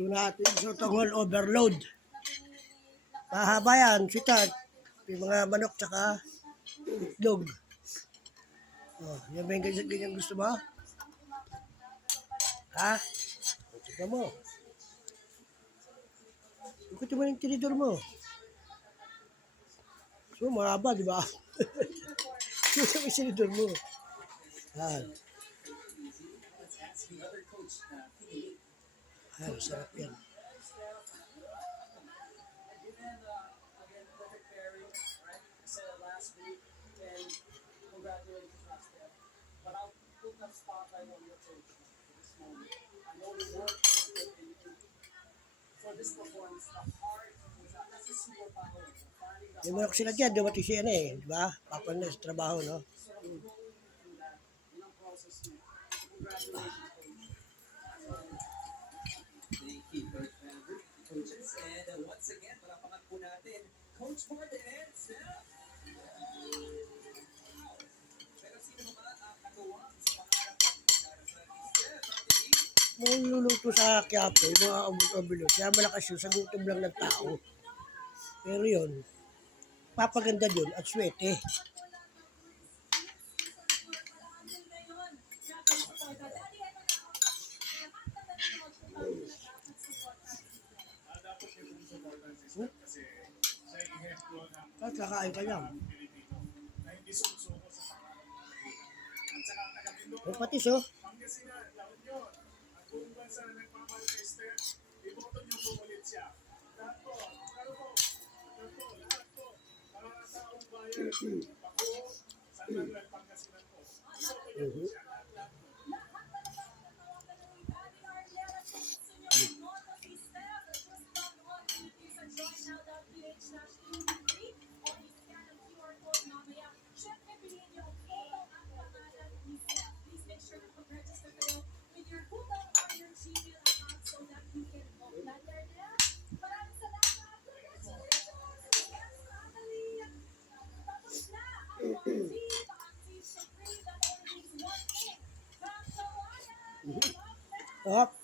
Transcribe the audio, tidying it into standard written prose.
Ito natin sa Tongol Overload. Mahaba yan, sitat. Yung mga manok tsaka itlog. Oh, yan ba yung ganyan gusto mo? Ha? Tika mo. Ikutin mo yung tinidor mo. So, mahaba, di ba? Ikutin mo yung tinidor mo. Yan. Ay, sarap yan. Yung manok sila dyan, dumating siya na eh. Di ba? Papan na sa trabaho, no? And once again, malapakan po natin, Coach Martin and Steph. Pero sino ba ang katuwa sa pangarap para sa Steph? May luluto sa Quiapo, yung mga overload. Kaya malakas yun, sa gutom lang ng tao. Pero yun, papaganda yun at swerte. At kakain ka lang. May patis oh. Oh.